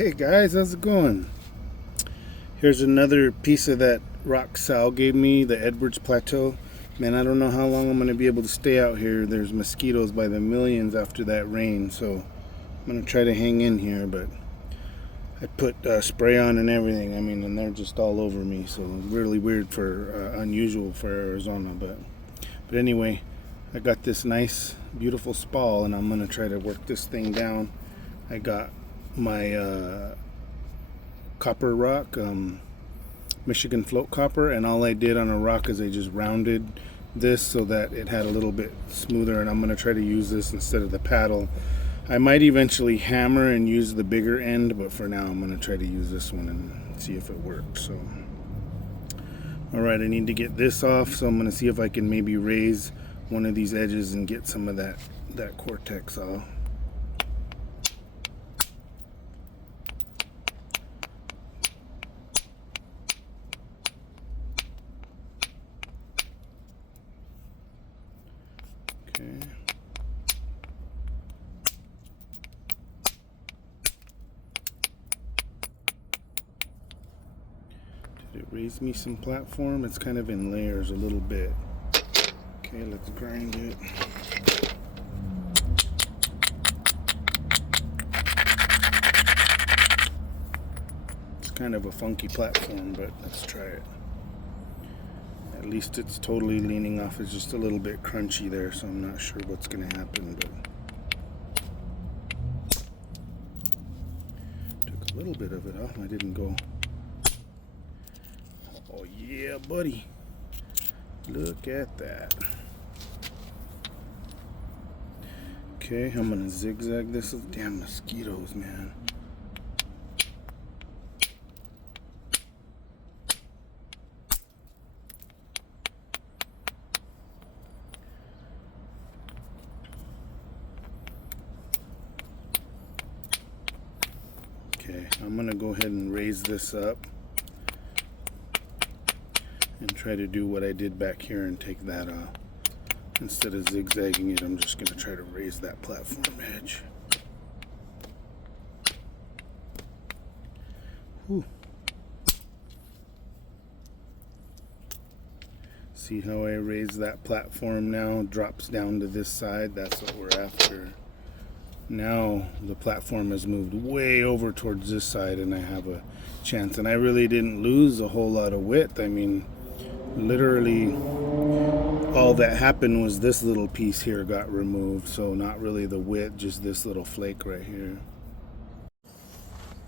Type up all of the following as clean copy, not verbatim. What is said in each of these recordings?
Hey guys, how's it going? Here's another piece of that rock Sal gave me, the Edwards Plateau. Man, I don't know how long I'm going to be able to stay out here. There's mosquitoes by the millions after that rain, so I'm going to try to hang in here, but I put spray on and everything. I mean, and they're just all over me, so really weird for, unusual for Arizona, but anyway, I got this nice, beautiful spall, and I'm going to try to work this thing down. I got my copper rock, Michigan float copper, and all I did on a rock is I just rounded this so that it had a little bit smoother, and I'm going to try to use this instead of the paddle. I might eventually hammer and use the bigger end, but for now I'm going to try to use this one and see if it works. So alright, I need to get this off, so I'm going to see if I can maybe raise one of these edges and get some of that cortex off. Okay. Did it raise me some platform? It's kind of in layers a little bit. Okay, let's grind it. It's kind of a funky platform, but let's try it. At least it's totally leaning off. It's just a little bit crunchy there, so I'm not sure what's going to happen, but took a little bit of it off. I didn't go. Oh yeah, buddy. Look at that. Okay, I'm going to zigzag this. Damn mosquitoes, man. Okay, I'm going to go ahead and raise this up and try to do what I did back here and take that off. Instead of zigzagging it, I'm just going to try to raise that platform edge. Whew. See how I raise that platform now? Drops down to this side. That's what we're after. Now the platform has moved way over towards this side and I have a chance. And I really didn't lose a whole lot of width. I mean, literally all that happened was this little piece here got removed. So not really the width, just this little flake right here.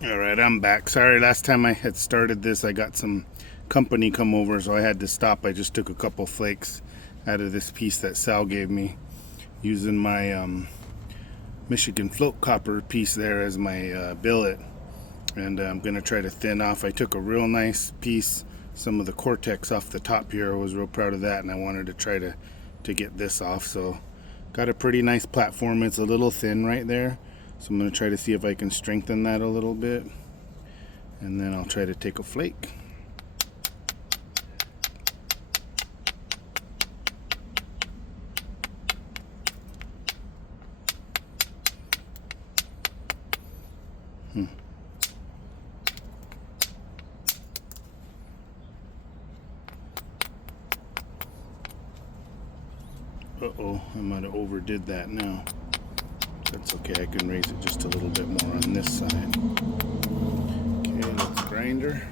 Alright, I'm back. Sorry, last time I had started this, I got some company come over, so I had to stop. I just took a couple flakes out of this piece that Sal gave me using my Michigan float copper piece there as my billet, and I'm gonna try to thin off. I took a real nice piece, some of the cortex off the top here. I was real proud of that, and I wanted to try to get this off. So got a pretty nice platform. It's a little thin right there, so I'm gonna try to see if I can strengthen that a little bit, and then I'll try to take a flake. Uh-oh, I might have overdid that now. That's okay, I can raise it just a little bit more on this side. Okay, let's grinder.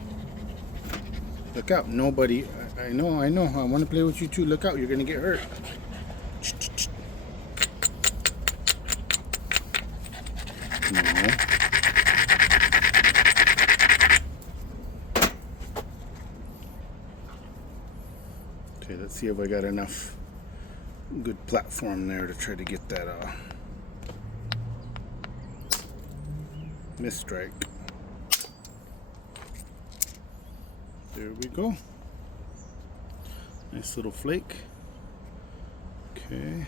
Look out, nobody. I know, I want to play with you too. Look out, you're going to get hurt. No. Okay, let's see if I got enough good platform there to try to get that miss strike. There we go. Nice little flake. Okay.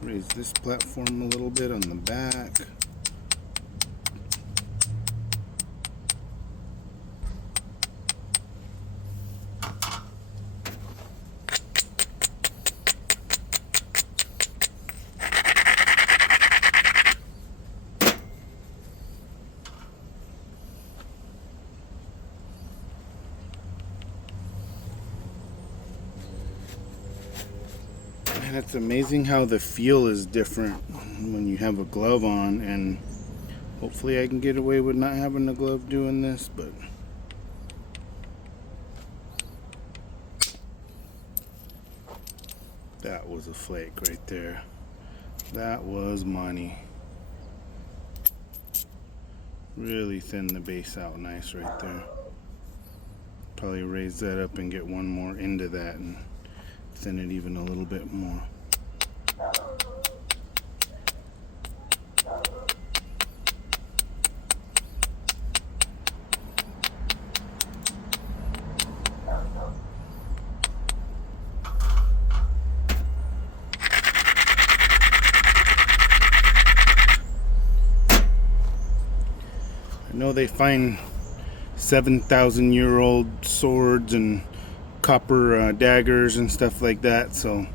Raise this platform a little bit on the back. And it's amazing how the feel is different when you have a glove on, and hopefully I can get away with not having a glove doing this, but that was a flake right there. That was money. Really thin the base out nice right there. Probably raise that up and get one more into that and thin it even a little bit more. I know they find 7,000-year-old swords and copper daggers and stuff like that, so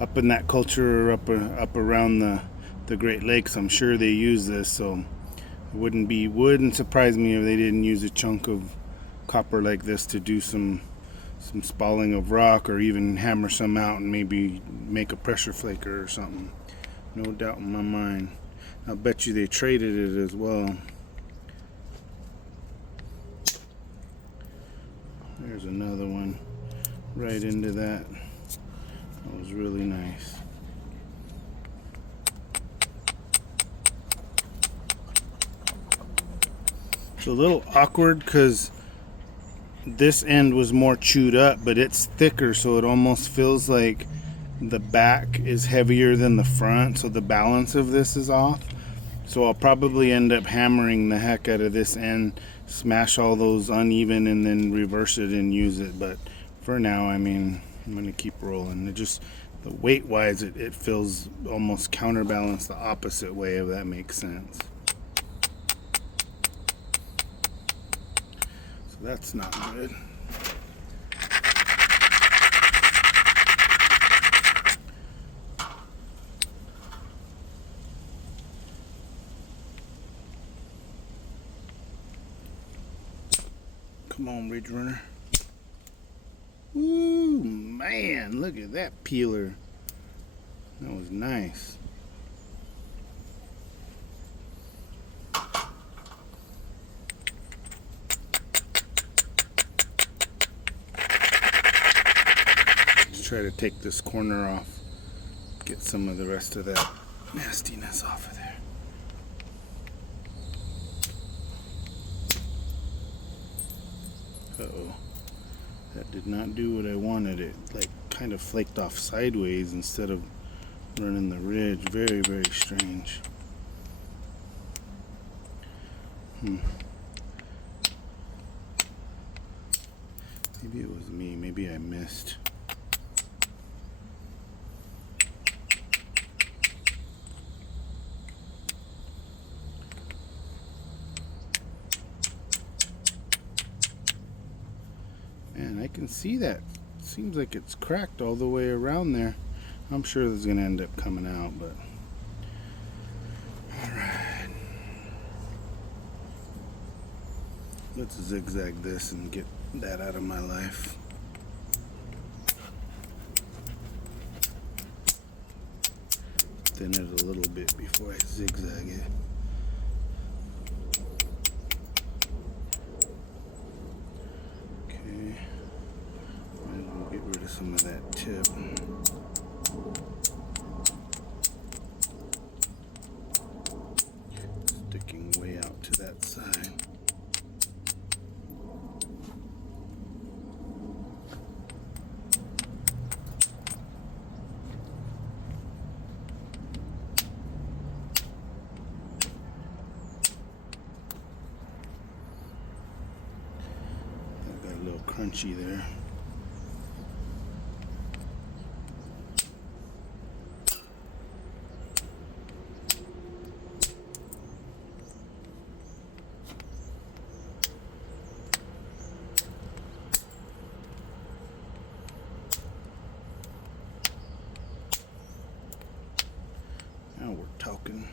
up in that culture, up around the Great Lakes, I'm sure they use this, so it wouldn't surprise me if they didn't use a chunk of copper like this to do some spalling of rock, or even hammer some out and maybe make a pressure flaker or something. No doubt in my mind. I'll bet you they traded it as well. There's another one right into that. That was really nice. It's a little awkward because this end was more chewed up, but it's thicker, so it almost feels like the back is heavier than the front, so the balance of this is off. So I'll probably end up hammering the heck out of this end, smash all those uneven, and then reverse it and use it. But for now, I mean, I'm gonna keep rolling. It just, the weight wise, it feels almost counterbalanced the opposite way, if that makes sense. So that's not good. Come on, Ridge Runner. Ooh, man, look at that peeler. That was nice. Let's try to take this corner off. Get some of the rest of that nastiness off of there. Uh-oh. That did not do what I wanted. It like kind of flaked off sideways instead of running the ridge. Very, very strange. Maybe it was me. Maybe I missed. And I can see that. Seems like it's cracked all the way around there. I'm sure this is going to end up coming out, but alright. Let's zigzag this and get that out of my life. Thin it a little bit before I zigzag it. Get rid of some of that tip. Sticking way out to that side. That got a little crunchy there. Now we're talking.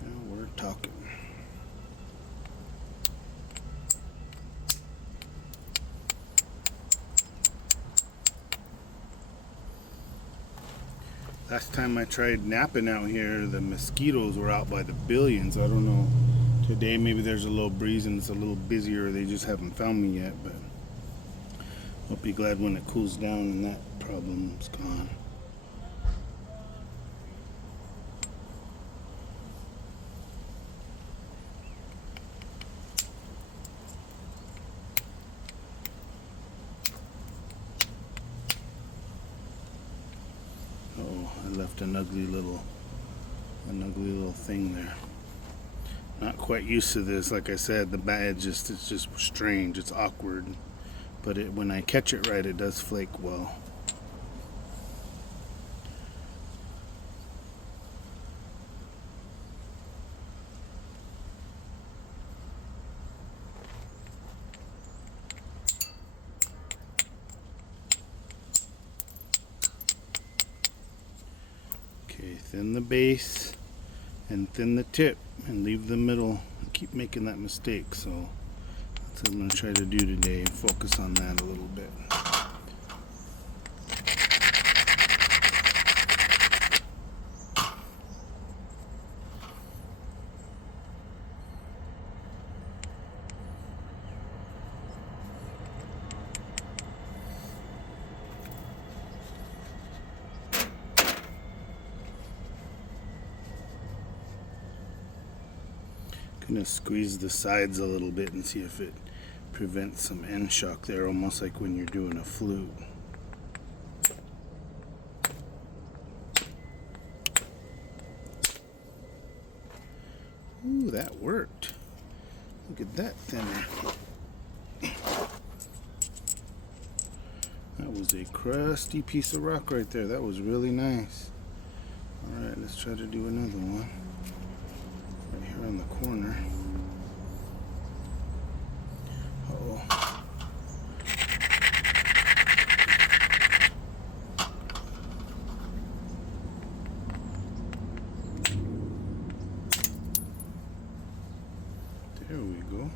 Now we're talking. Last time I tried napping out here, the mosquitoes were out by the billions. I don't know. Today maybe there's a little breeze and it's a little busier. They just haven't found me yet, but I'll be glad when it cools down and that problem's gone. Oh, I left an ugly little thing there. Not quite used to this. Like I said, the bag it's just strange. It's awkward, but when I catch it right, it does flake well. Okay, thin the base and thin the tip and leave the middle. I keep making that mistake, so that's what I'm going to try to do today. Focus on that a little bit. Gonna squeeze the sides a little bit and see if it prevents some end shock there, almost like when you're doing a flute. Ooh, that worked. Look at that thinner. That was a crusty piece of rock right there. That was really nice. Alright, let's try to do another one. Right here on the corner. Uh-oh. There we go.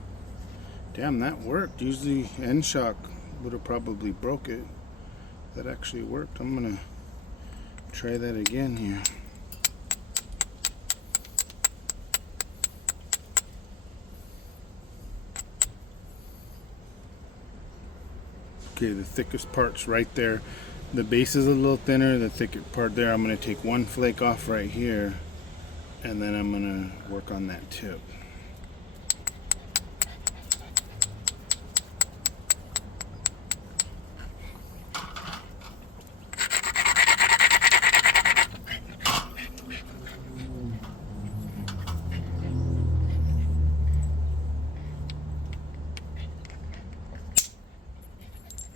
Damn, that worked. Usually end shock would have probably broke it. That actually worked. I'm gonna try that again here. Okay, the thickest part's right there. The base is a little thinner, the thicker part there. I'm gonna take one flake off right here, and then I'm gonna work on that tip.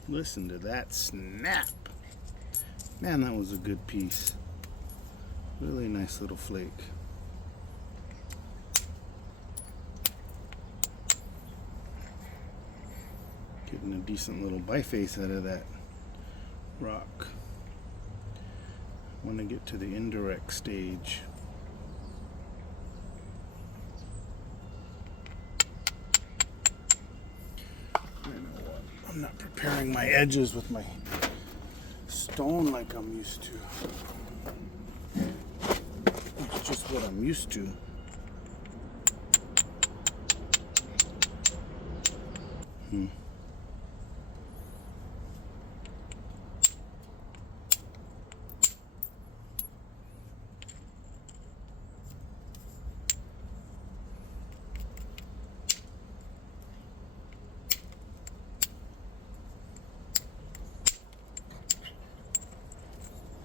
Listen to that snap. Man, that was a good piece. Really nice little flake. Getting a decent little biface out of that rock. I want to get to the indirect stage. I'm not preparing my edges with my stone like I'm used to. It's just what I'm used to.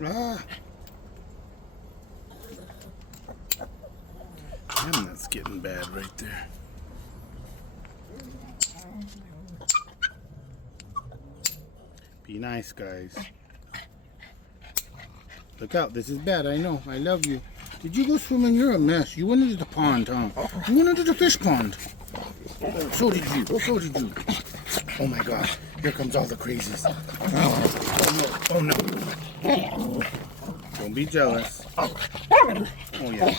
Ah. Damn, that's getting bad right there. Be nice, guys. Look out, this is bad, I know. I love you. Did you go swimming? You're a mess. You went into the pond, huh? You went into the fish pond. So did you. So did you. Oh my God. Here comes all the crazies. Oh no. Oh no. Don't be jealous. Oh yeah.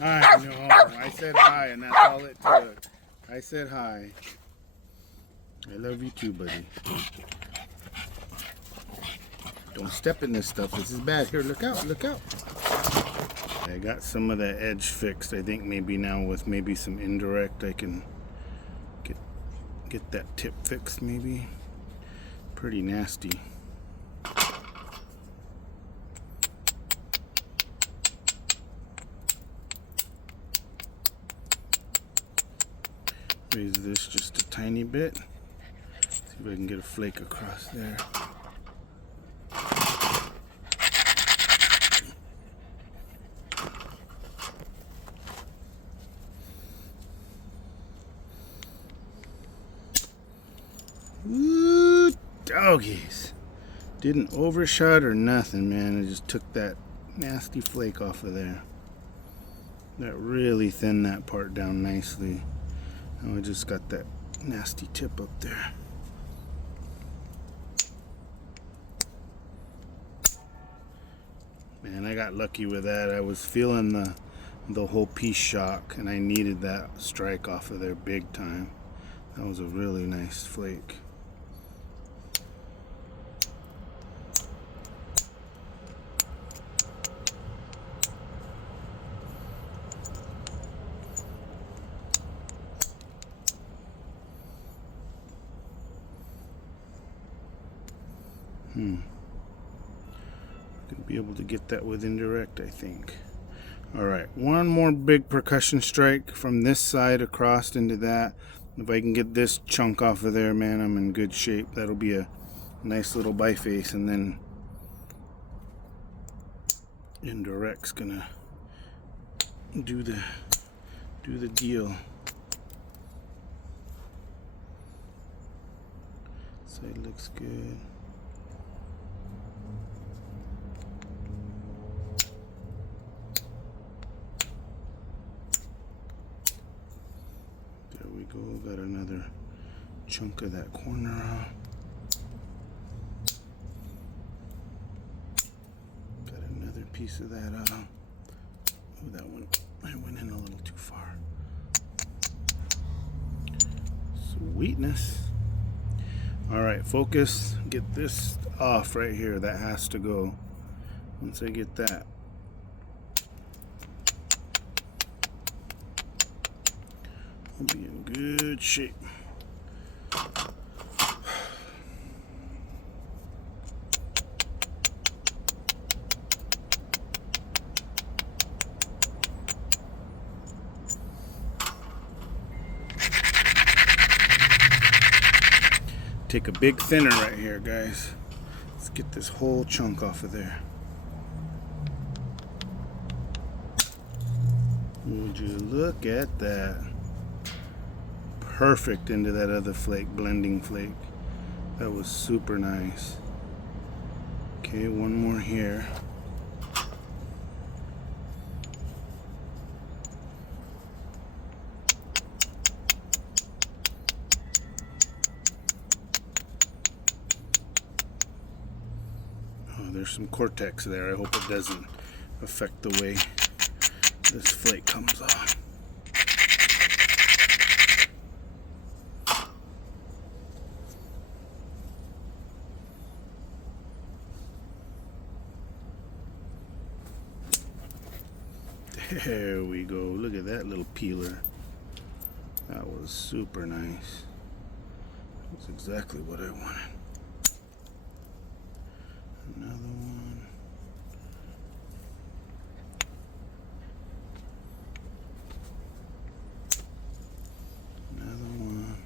I know. I said hi and that's all it took. I said hi. I love you too, buddy. Don't step in this stuff. This is bad. Here, look out, look out. I got some of that edge fixed. I think maybe now with maybe some indirect I can get that tip fixed maybe. Pretty nasty. Raise this just a tiny bit. See if I can get a flake across there. Ooh, doggies. Didn't overshot or nothing, man. I just took that nasty flake off of there. That really thinned that part down nicely. Now I just got that nasty tip up there. Man, I got lucky with that. I was feeling the whole piece shock, and I needed that strike off of there big time. That was a really nice flake. Gonna be able to get that with indirect, I think. Alright, one more big percussion strike from this side across into that. If I can get this chunk off of there, man, I'm in good shape. That'll be a nice little biface, and then indirect's gonna do the deal. Side looks good. There we go. Got another chunk of that corner out. Got another piece of that out. Oh, that one, I went in a little too far. Sweetness. Alright, focus. Get this off right here. That has to go. Once I get that, I'll be in good shape. Take a big thinner right here, guys. Let's get this whole chunk off of there. Would you look at that? Perfect into that other flake, blending flake. That was super nice. Okay, one more here. There's some cortex there. I hope it doesn't affect the way this flake comes off. There we go. Look at that little peeler. That was super nice. That's exactly what I wanted. Another one. Another one.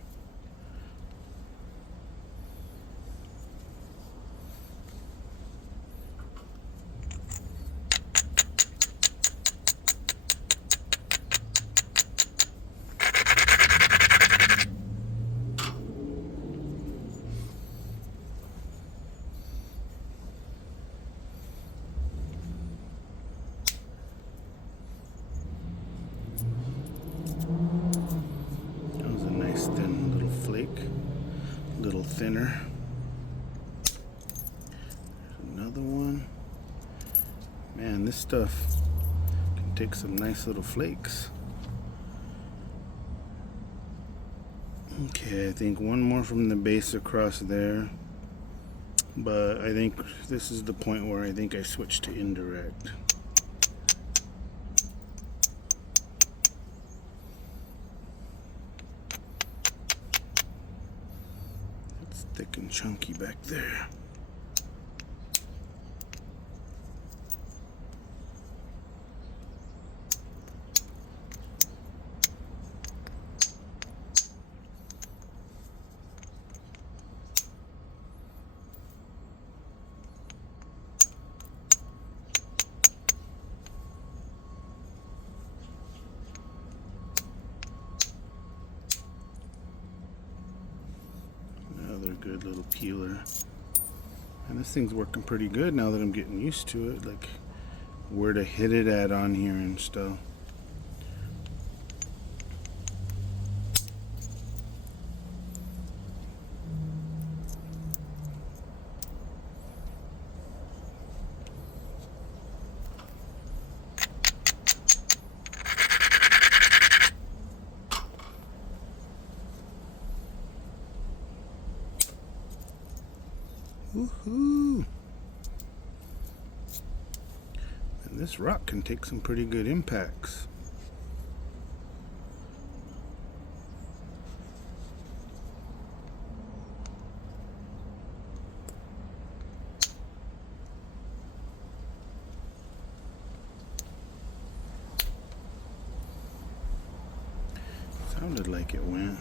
Thin little flake, a little thinner. There's another one. Man, this stuff can take some nice little flakes. Okay, I think one more from the base across there. but I think this is the point where I think I switched to indirect. It's thick and chunky back there. Good little peeler, and this thing's working pretty good now that I'm getting used to it, like where to hit it at on here and stuff. Woohoo! And this rock can take some pretty good impacts. Sounded like it went.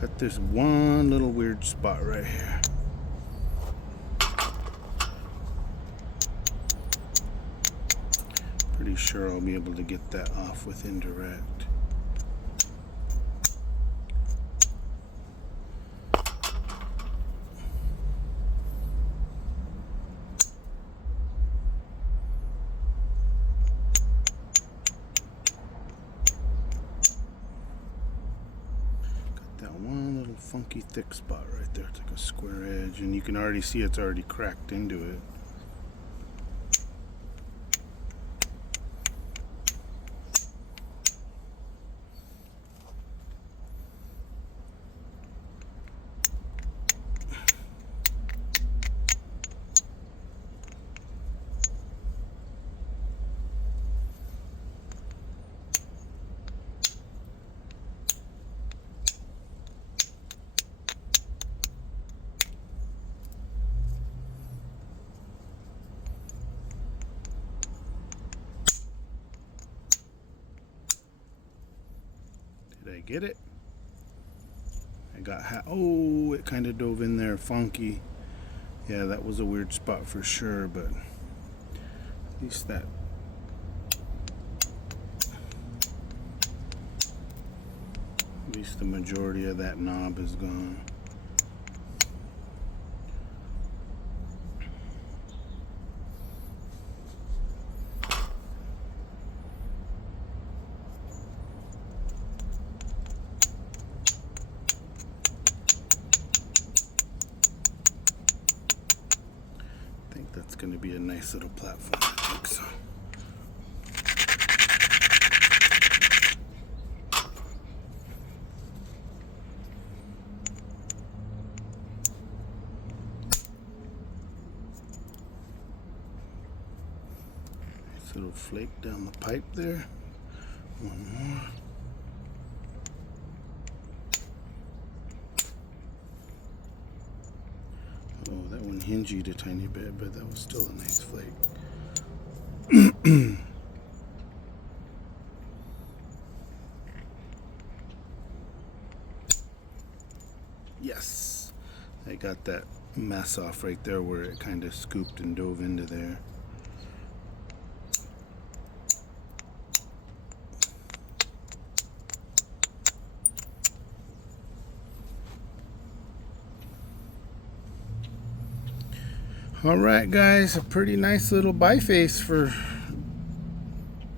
Got this one little weird spot right here. Pretty sure I'll be able to get that off with indirect. Funky thick spot right there. It's like a square edge, and you can already see it's already cracked into it. Did I get it? I got oh, it kind of dove in there funky. Yeah, that was a weird spot for sure, but at least that the majority of that knob is gone. That's going to be a nice little platform, I think so. Nice little flake down the pipe there. One more. Oh, that one hinged a tiny bit, but that was still a nice flake. Yes, I got that mess off right there where it kind of scooped and dove into there. Alright guys, a pretty nice little biface for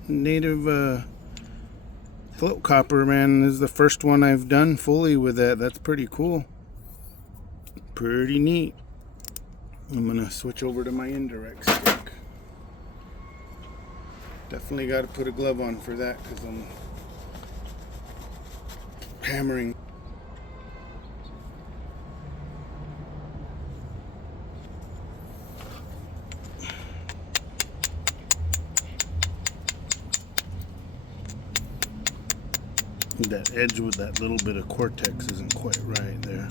native float copper, man. This is the first one I've done fully with that. That's pretty cool. Pretty neat. I'm gonna switch over to my indirect stick. Definitely got to put a glove on for that because I'm hammering. That edge with that little bit of cortex isn't quite right there.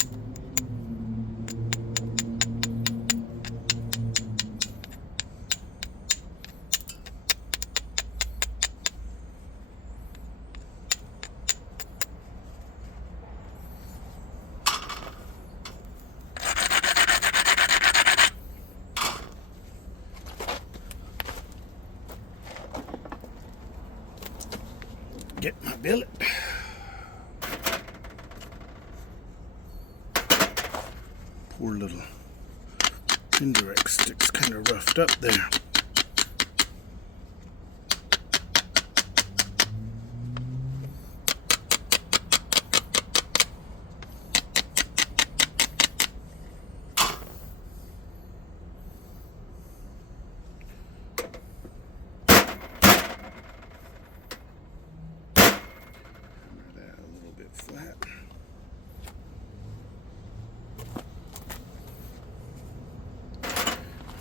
Get my billet. Poor little indirect stick's kind of roughed up there. Flat.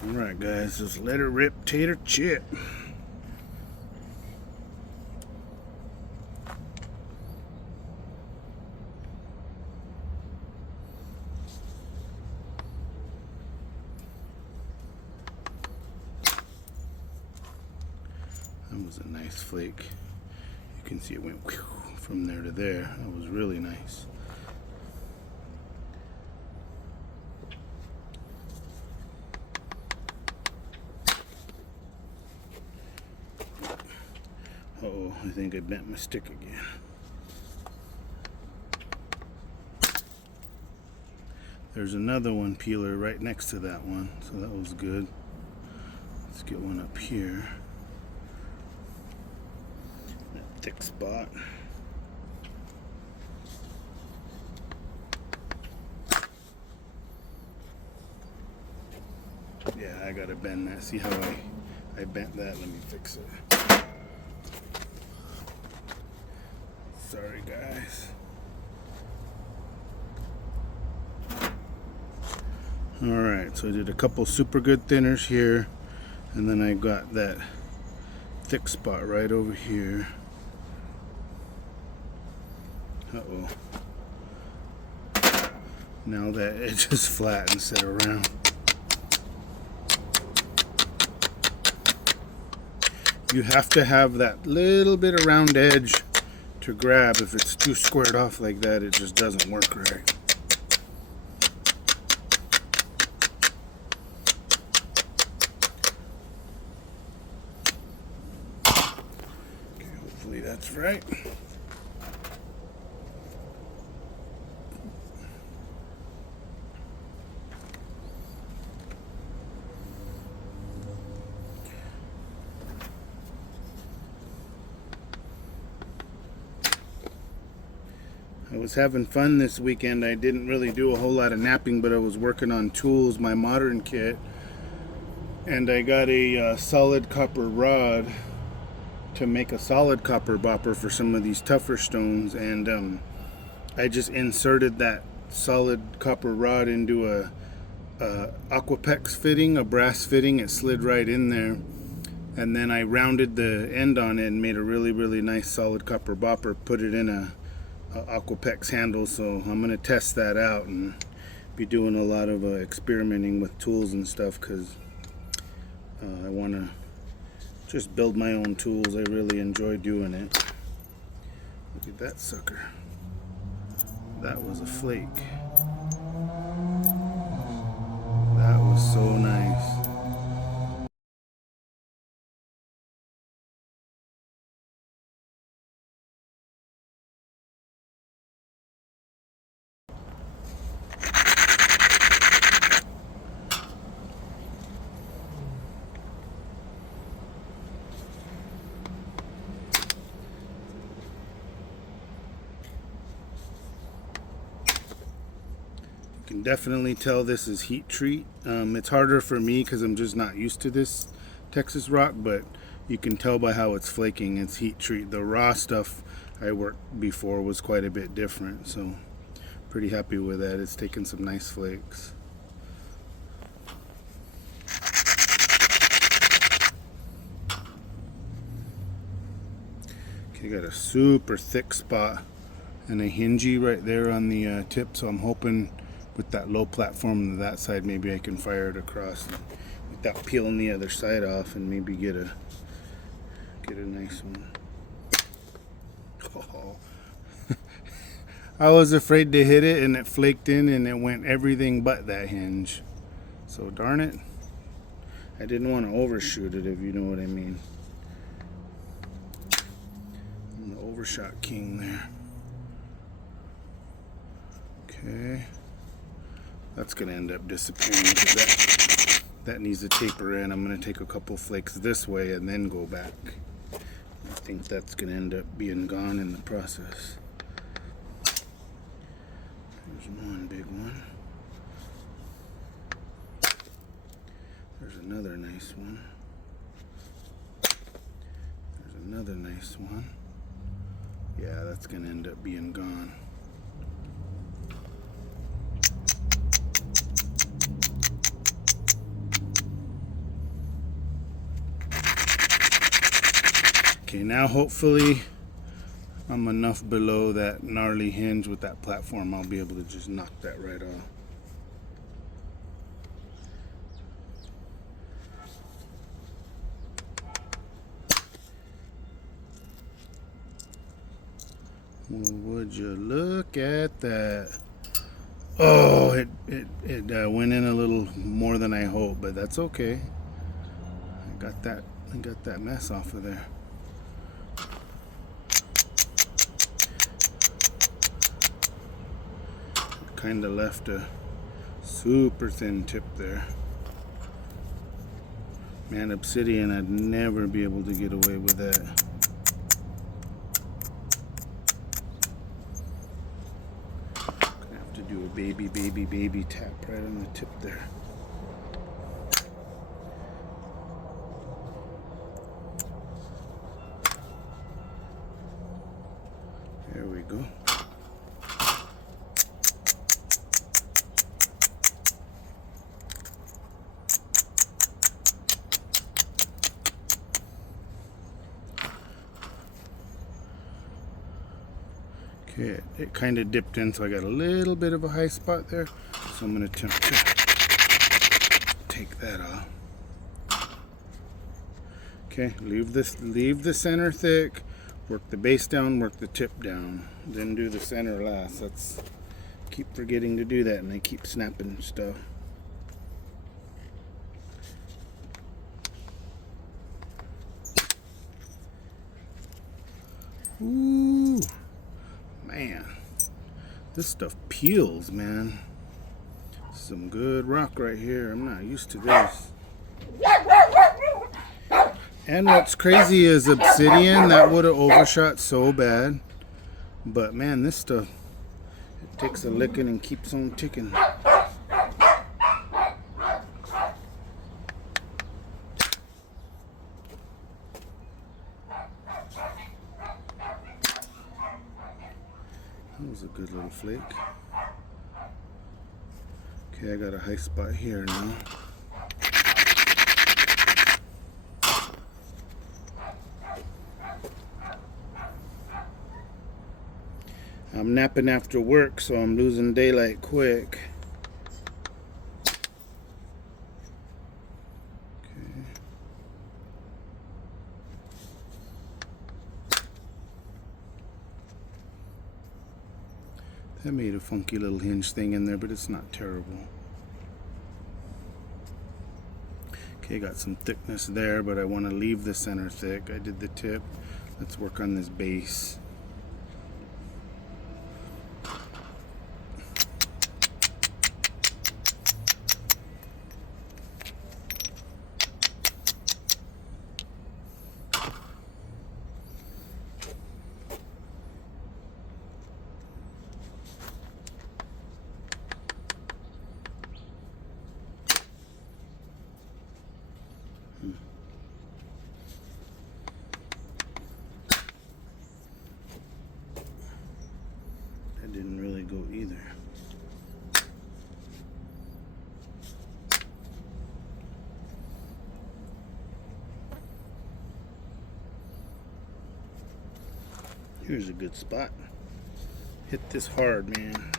Alright guys, just let it rip, tater chip. That was a nice flake. You can see it went whew, from there to there. That was really nice. Uh-oh, I think I bent my stick again. There's another one peeler right next to that one, so that was good. Let's get one up here. That thick spot. Yeah, I gotta bend that. See how I bent that? Let me fix it. Sorry guys. Alright, so I did a couple super good thinners here, and then I got that thick spot right over here. Uh-oh. Now that edge is flat instead of round. You have to have that little bit of round edge to grab. If it's too squared off like that, it just doesn't work right. Okay, hopefully that's right. I was having fun this weekend. I didn't really do a whole lot of napping, but I was working on tools, my modern kit, and I got a solid copper rod to make a solid copper bopper for some of these tougher stones, and I just inserted that solid copper rod into a Aquapex fitting, a brass fitting. It slid right in there, and then I rounded the end on it and made a really nice solid copper bopper, put it in a Aquapex handle. So I'm going to test that out and be doing a lot of experimenting with tools and stuff, because I want to just build my own tools. I really enjoy doing it. Look at that sucker. That was a flake. That was so nice. Can definitely tell this is heat treat. It's harder for me because I'm just not used to this Texas rock, but you can tell by how it's flaking, it's heat treat. The raw stuff I worked before was quite a bit different, so pretty happy with that. It's taken some nice flakes. Okay, got a super thick spot and a hingey right there on the tip, so I'm hoping with that low platform on that side, maybe I can fire it across without peeling the other side off, and maybe get a nice one. Oh. I was afraid to hit it, and it flaked in, and it went everything but that hinge. So darn it, I didn't want to overshoot it, if you know what I mean. I'm the overshot king there. Okay, that's gonna end up disappearing because that needs to taper in. I'm gonna take a couple flakes this way and then go back. I think that's gonna end up being gone in the process. There's one big one. There's another nice one. There's another nice one. Yeah, that's gonna end up being gone. Okay, now hopefully I'm enough below that gnarly hinge with that platform, I'll be able to just knock that right off. Well, would you look at that? Oh, it went in a little more than I hoped, but that's okay. I got that mess off of there. Kind of left a super thin tip there. Man, obsidian, I'd never be able to get away with that. Gonna have to do a baby tap right on the tip there. There we go. Okay, it kind of dipped in, so I got a little bit of a high spot there. So I'm going to attempt to take that off. Okay, leave the center thick, work the base down, work the tip down, then do the center last. That's keep forgetting to do that, and I keep snapping stuff. Ooh. Man, this stuff peels, man. Some good rock right here. I'm not used to this. And what's crazy is obsidian, that would have overshot so bad. But man, this stuff, it takes a licking and keeps on ticking. That was a good little flake. Okay, I got a high spot here now. I'm napping after work, so I'm losing daylight quick. That made a funky little hinge thing in there, but it's not terrible. Okay, got some thickness there, but I want to leave the center thick. I did the tip. Let's work on this base. That didn't really go either. Here's a good spot. hit this hard, man.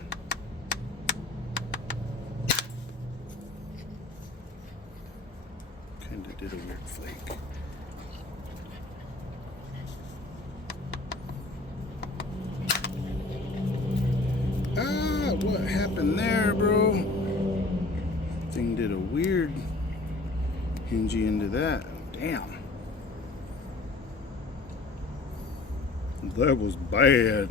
Kinda did a weird flake. Ah, what happened there, bro? Thing did a weird hingy into that. Damn. That was bad.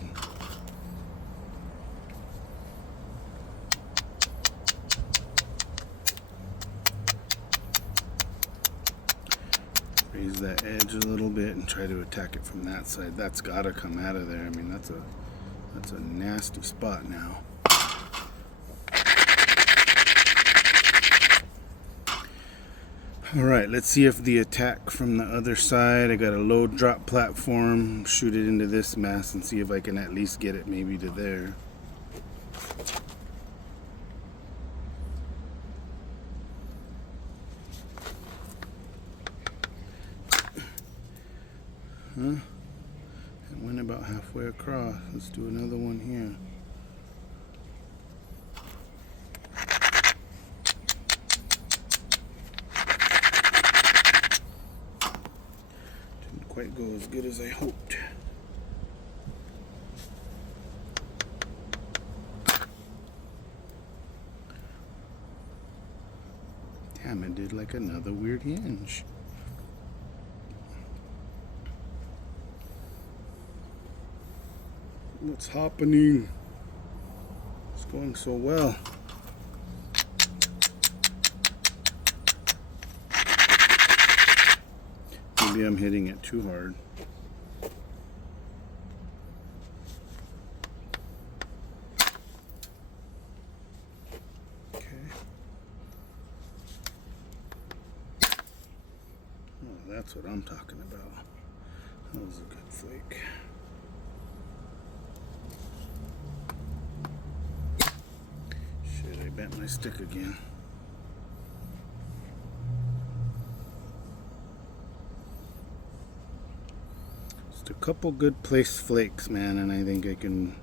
Raise that edge a little bit and try to attack it from that side. That's gotta come out of there. I mean, that's a nasty spot now. All right, let's see if the attack from the other side. I got a low drop platform. Shoot it into this mess and see if I can at least get it maybe to there. Huh? It went about halfway across. Let's do another one here. Didn't quite go as good as I hoped. Damn, it did like another weird hinge. What's happening? It's going so well. Maybe I'm hitting it too hard. Okay. Oh, that's what I'm talking about. That was a good flake. Bent my stick again. Just a couple good place flakes, man, and I think I can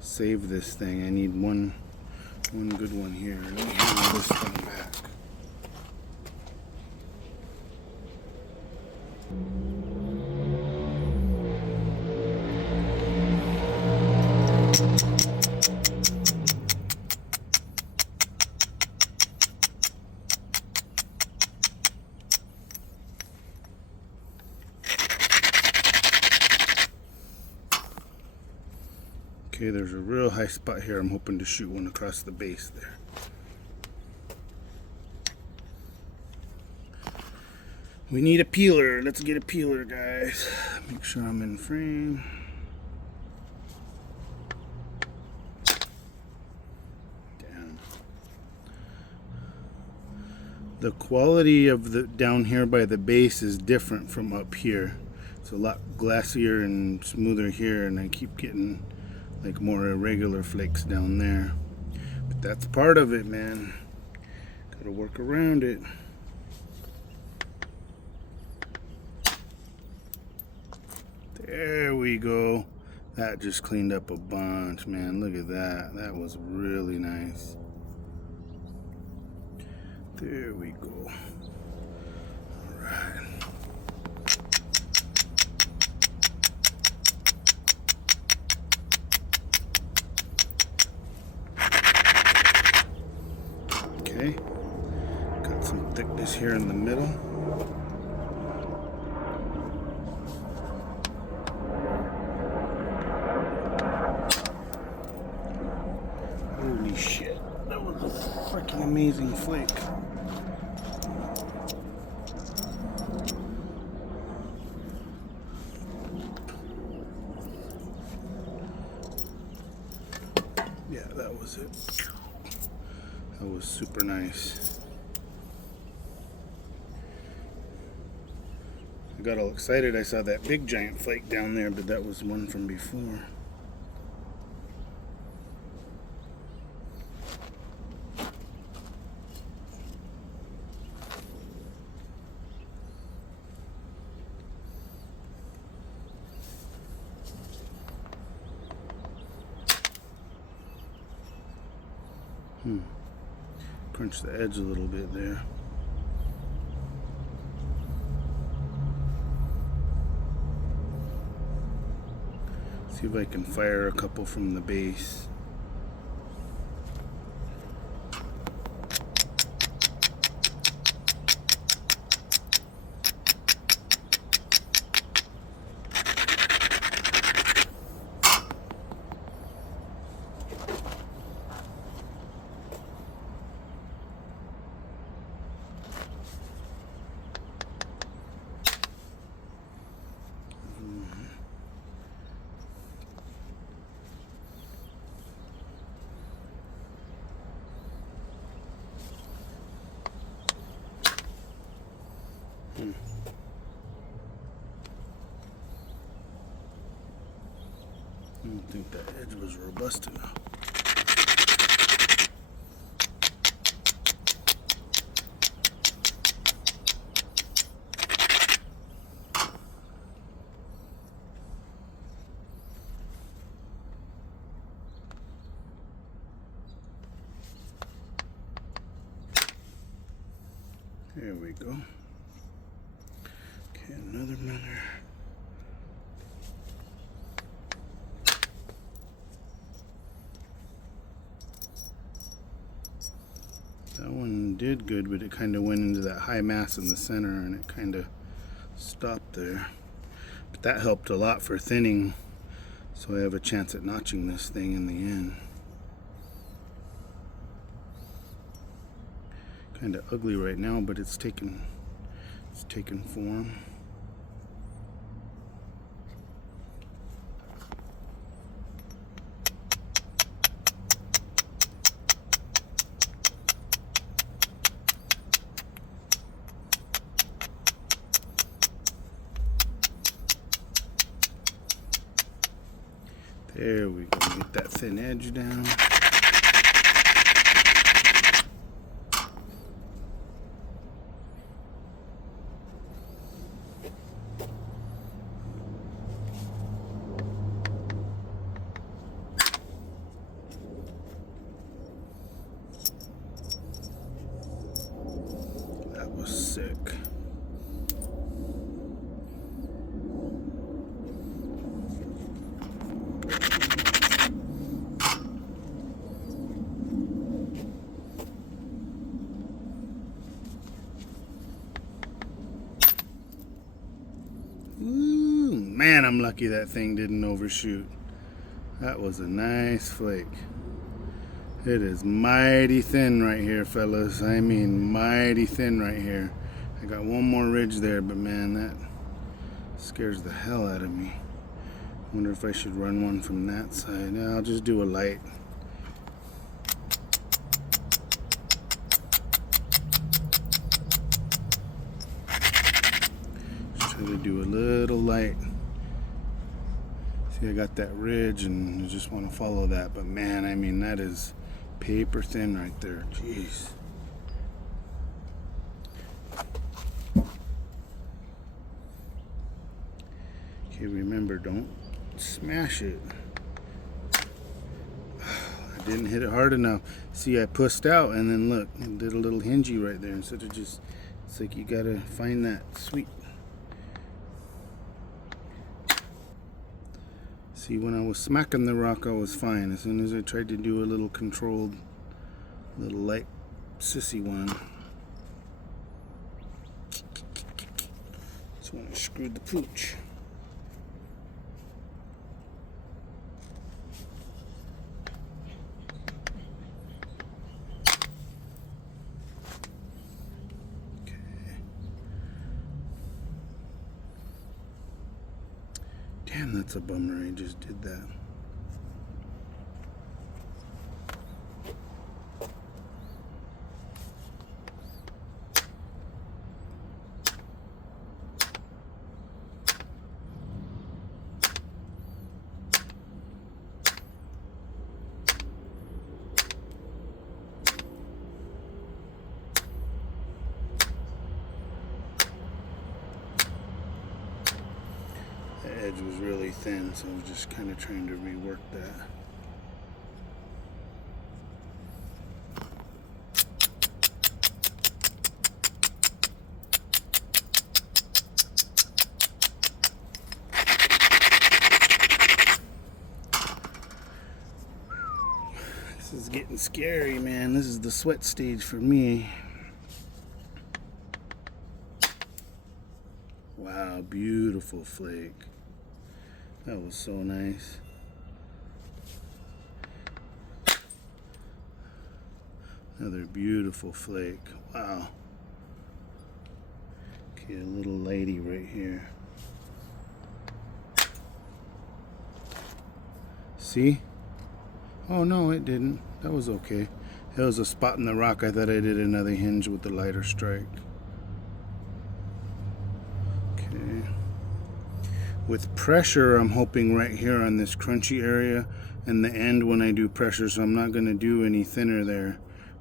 save this thing. I need one good one here. Let me handle this thing back. Okay, there's a real high spot here. I'm hoping to shoot one across the base there. We need a peeler. Let's get a peeler, guys. Make sure I'm in frame. Damn. The quality of the down here by the base is different from up here. It's a lot glassier and smoother here, and I keep getting like more irregular flakes down there, but that's part of it, man. Gotta work around it. There we go. That just cleaned up a bunch, man. Look at that. That was really nice. There we go. All right. Okay, got some thickness here in the middle. Holy shit, that was a freaking amazing flake. Yeah, that was it. That was super nice. I got all excited. I saw that big giant flake down there, but that was one from before. Crunch the edge a little bit there. See if I can fire a couple from the base. I don't think that edge was robust enough. There we go. Okay, another miller. That one did good, but it kind of went into that high mass in the center and it kind of stopped there. But that helped a lot for thinning, so I have a chance at notching this thing in the end. Kind of ugly right now, but it's taken form. There we go, get that thin edge down. That was sick. Ooh, man, I'm lucky that thing didn't overshoot. That was a nice flake. It is mighty thin right here, fellas. I mean, mighty thin right here. I got one more ridge there, but man, that scares the hell out of me. Wonder if I should run one from that side. Yeah, I'll just do a light. Try to do a little light. See, I got that ridge and I just want to follow that, but man, I mean, that is paper thin right there. Jeez. Okay, remember, don't smash it. I didn't hit it hard enough. See, I pushed out and then look, it did a little hingy right there instead of just, it's like you gotta find that sweet. See, when I was smacking the rock, I was fine. As soon as I tried to do a little controlled, little light, sissy one, that's when I screwed the pooch. Damn, that's a bummer. I just did that. The edge was really thin, so I was just kind of trying to rework that. is getting scary, man. This is the sweat stage for me. Wow, beautiful flake. That was so nice. Another beautiful flake. Wow. Okay, a little lady right here. See? Oh no, it didn't. That was okay. It was a spot in the rock. I thought I did another hinge with the lighter strike. Okay. With pressure, I'm hoping right here on this crunchy area and the end when I do pressure, so I'm not going to do any thinner there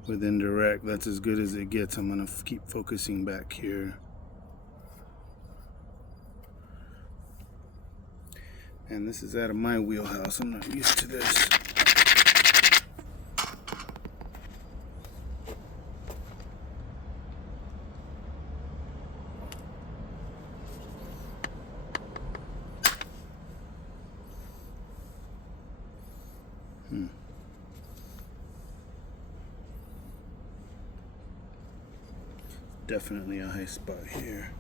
with indirect. That's as good as it gets. I'm going to keep focusing back here. And this is out of my wheelhouse. I'm not used to this. Definitely a high spot here.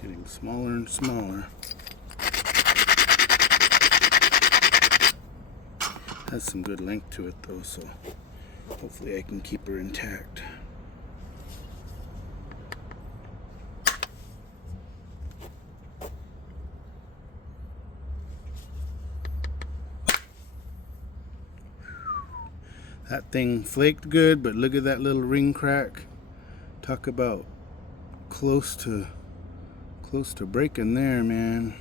Getting smaller and smaller. Has some good length to it though, so hopefully I can keep her intact. That thing flaked good, but look at that little ring crack. Talk about close to breaking there, man.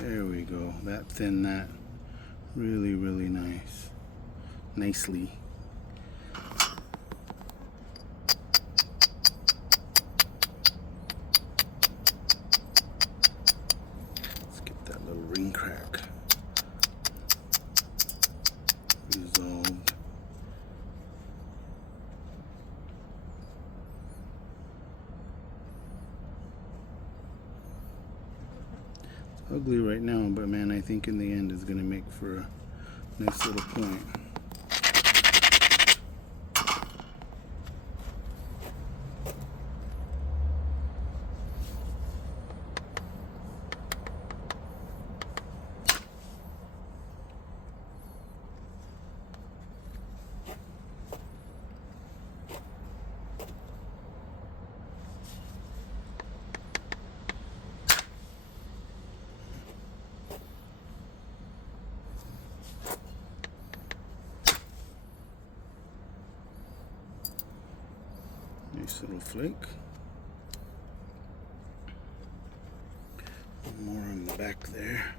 There we go. That thinned that really, really nice. Nicely. Let's get that little ring crack resolved. Ugly right now, but man, I think in the end it's gonna make for a nice little point. Nice little flake. One more on the back there.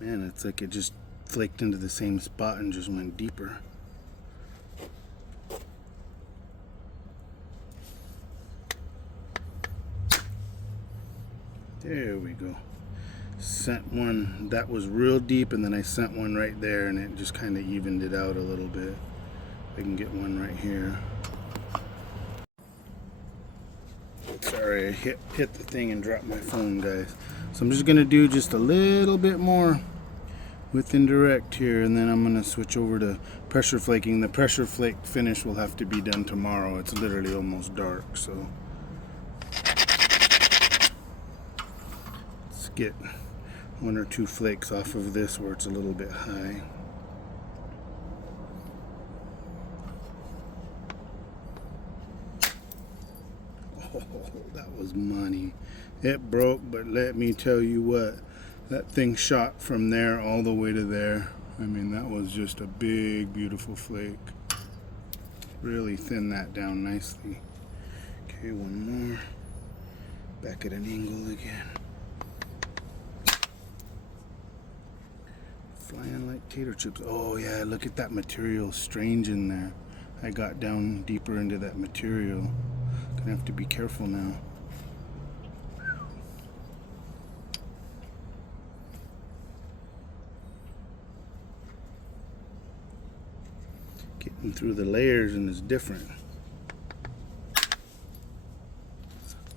Man, it's like it just flaked into the same spot and just went deeper. There we go. Sent one that was real deep, and then I sent one right there, and it just kind of evened it out a little bit. I can get one right here. Sorry, I hit the thing and dropped my phone, guys. So I'm just gonna do just a little bit more with indirect here, and then I'm gonna switch over to pressure flaking. The pressure flake finish will have to be done tomorrow. It's literally almost dark, so let's get one or two flakes off of this where it's a little bit high. Oh, that was money. It broke, but let me tell you what, that thing shot from there all the way to there. I mean, that was just a big, beautiful flake. Really thin that down nicely. Okay, one more. Back at an angle again. Flying like tater chips. Oh yeah, look at that material, strange in there. I got down deeper into that material. Gonna have to be careful now. Getting through the layers and it's different.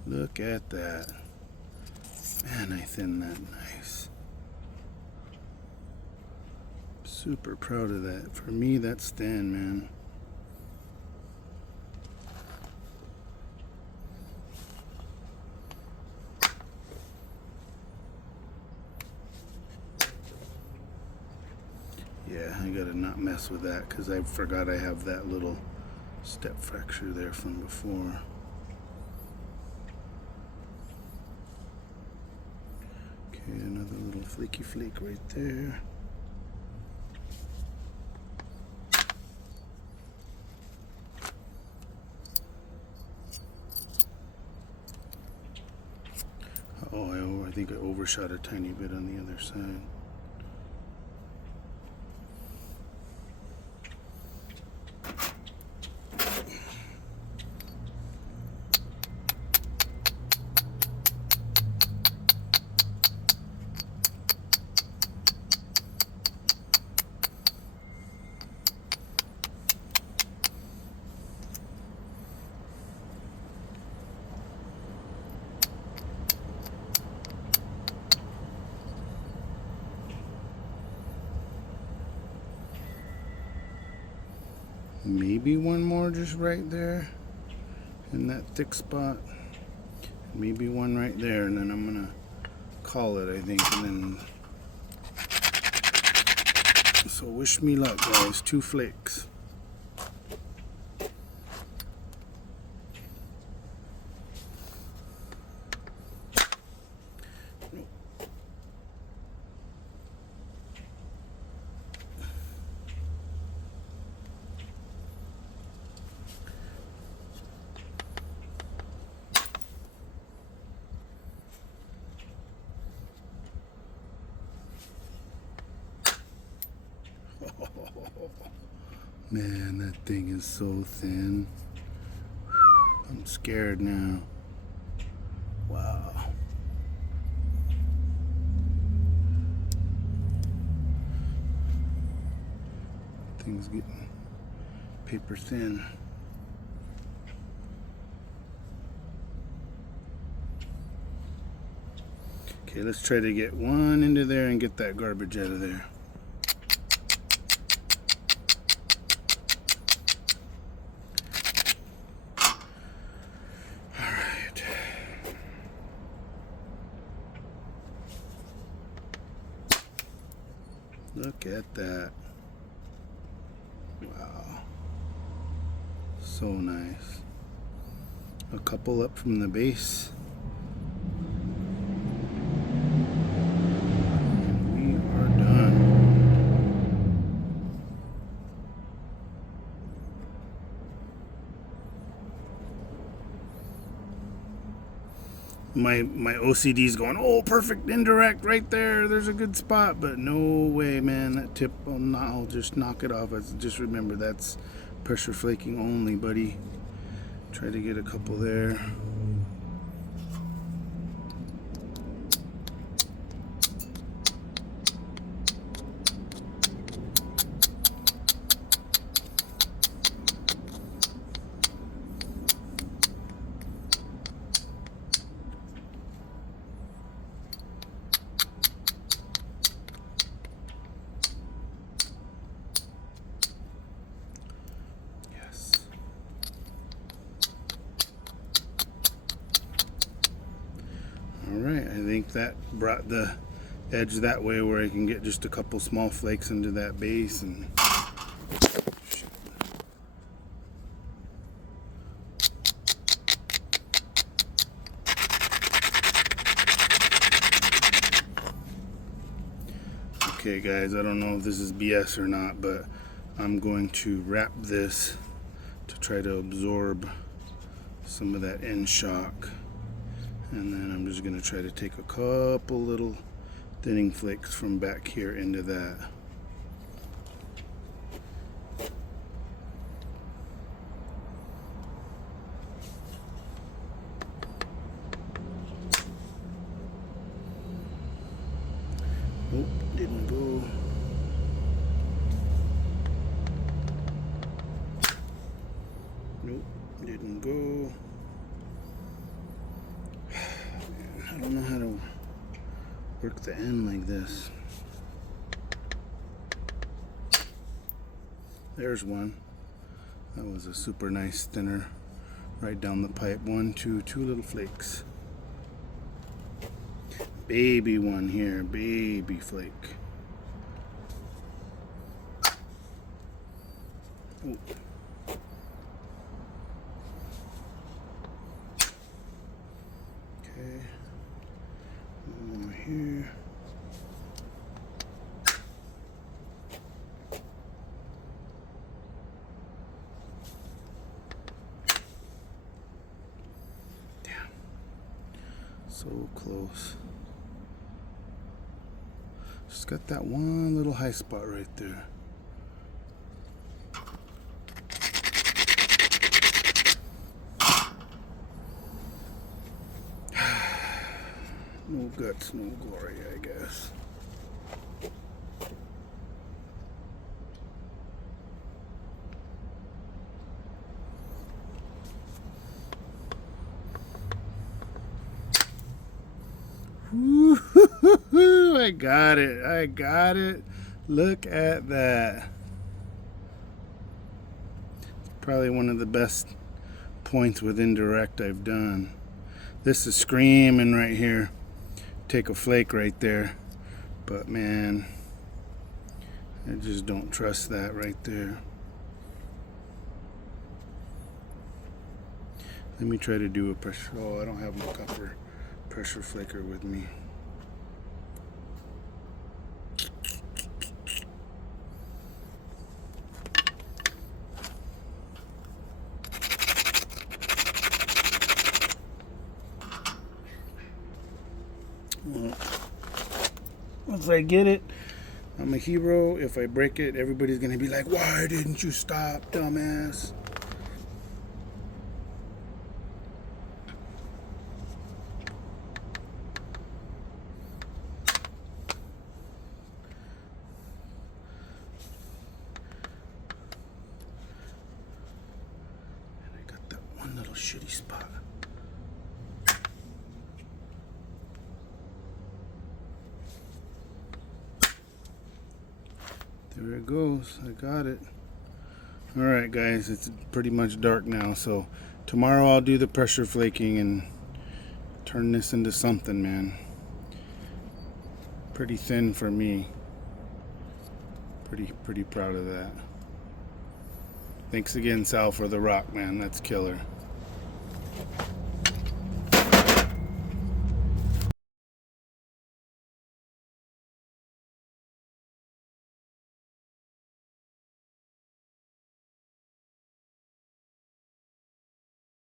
Look at that. Man, I thinned that nice. Super proud of that. For me, that's thin, man. Yeah, I gotta not mess with that because I forgot I have that little step fracture there from before. Okay, another little flaky flake right there. Oh, I think I overshot a tiny bit on the other side. Maybe one more just right there in that thick spot. Maybe one right there, and then I'm gonna call it, I think. And then, so wish me luck, guys. 2 flakes. Man, that thing is so thin. I'm scared now. Wow. Thing's getting paper thin. Okay, let's try to get one into there and get that garbage out of there. Look at that. Wow. So nice. A couple up from the base. And we are done. My OCD's going, oh, perfect indirect right there. There's a good spot, but no way, man. That tip, I'll just knock it off. Just remember, that's pressure flaking only, buddy. Try to get a couple there. Alright, I think that brought the edge that way where I can get just a couple small flakes into that base. And okay guys, I don't know if this is BS or not, but I'm going to wrap this to try to absorb some of that end shock. And then I'm just going to try to take a couple little thinning flakes from back here into that. I don't know how to work the end like this. There's one. That was a super nice thinner right down the pipe. Two little flakes. Baby one here, baby flake. Oh. Okay, one more here. Damn, so close. Just got that one little high spot right there. No guts, no glory, I guess. I got it. I got it. Look at that. Probably one of the best points with indirect I've done. This is screaming right here. Take a flake right there. But man, I just don't trust that right there. Let me try to do a pressure. Oh, I don't have my copper pressure flaker with me. Well, once I get it, I'm a hero. If I break it, everybody's gonna be like, "Why didn't you stop, dumbass?" And I got that one little shitty spot. There it goes. I got it. Alright guys, it's pretty much dark now, so tomorrow I'll do the pressure flaking and turn this into something, man. Pretty thin for me. Pretty proud of that. Thanks again, Sal, for the rock, man. That's killer.